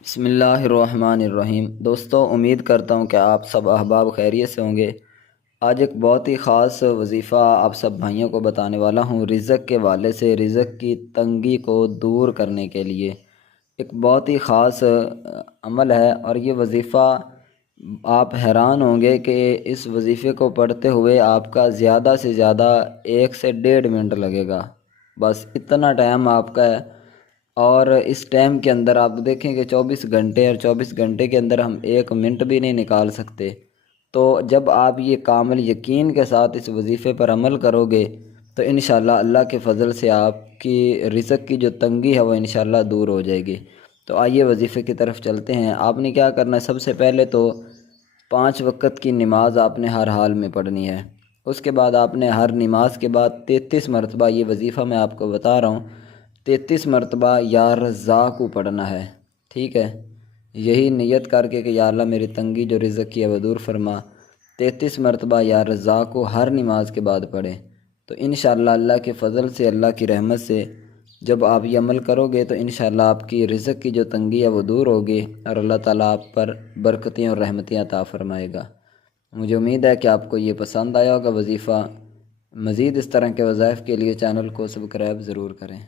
بسم اللہ الرحمن الرحیم۔ دوستو، امید کرتا ہوں کہ آپ سب احباب خیریت سے ہوں گے۔ آج ایک بہت ہی خاص وظیفہ آپ سب بھائیوں کو بتانے والا ہوں، رزق کے والے سے رزق کی تنگی کو دور کرنے کے لیے ایک بہت ہی خاص عمل ہے، اور یہ وظیفہ آپ حیران ہوں گے کہ اس وظیفے کو پڑھتے ہوئے آپ کا زیادہ سے زیادہ 1 سے 1.5 منٹ لگے گا، بس اتنا ٹائم آپ کا ہے۔ اور اس ٹائم کے اندر آپ دیکھیں کہ 24 گھنٹے، اور 24 گھنٹے کے اندر ہم 1 منٹ بھی نہیں نکال سکتے۔ تو جب آپ یہ کامل یقین کے ساتھ اس وظیفے پر عمل کرو گے تو انشاءاللہ اللہ کے فضل سے آپ کی رزق کی جو تنگی ہے وہ انشاءاللہ دور ہو جائے گی۔ تو آئیے وظیفے کی طرف چلتے ہیں۔ آپ نے کیا کرنا ہے؟ سب سے پہلے تو 5 وقت کی نماز آپ نے ہر حال میں پڑھنی ہے۔ اس کے بعد آپ نے ہر نماز کے بعد 33 مرتبہ، یہ وظیفہ میں آپ کو بتا رہا ہوں، 33 مرتبہ یا رزاق کو پڑھنا ہے، ٹھیک ہے؟ یہی نیت کر کے کہ یا اللہ میری تنگی جو رزق کی ہے وہ دور فرما۔ 33 مرتبہ یا رزاق کو ہر نماز کے بعد پڑھیں، تو انشاءاللہ اللہ کے فضل سے، اللہ کی رحمت سے جب آپ یہ عمل کرو گے تو انشاءاللہ آپ کی رزق کی جو تنگی ہے وہ دور ہوگی، اور اللہ تعالیٰ آپ پر برکتیں اور رحمتیں عطا فرمائے گا۔ مجھے امید ہے کہ آپ کو یہ پسند آیا ہوگا وظیفہ۔ مزید اس طرح کے وظائف کے لیے چینل کو سبسکرائب ضرور کریں۔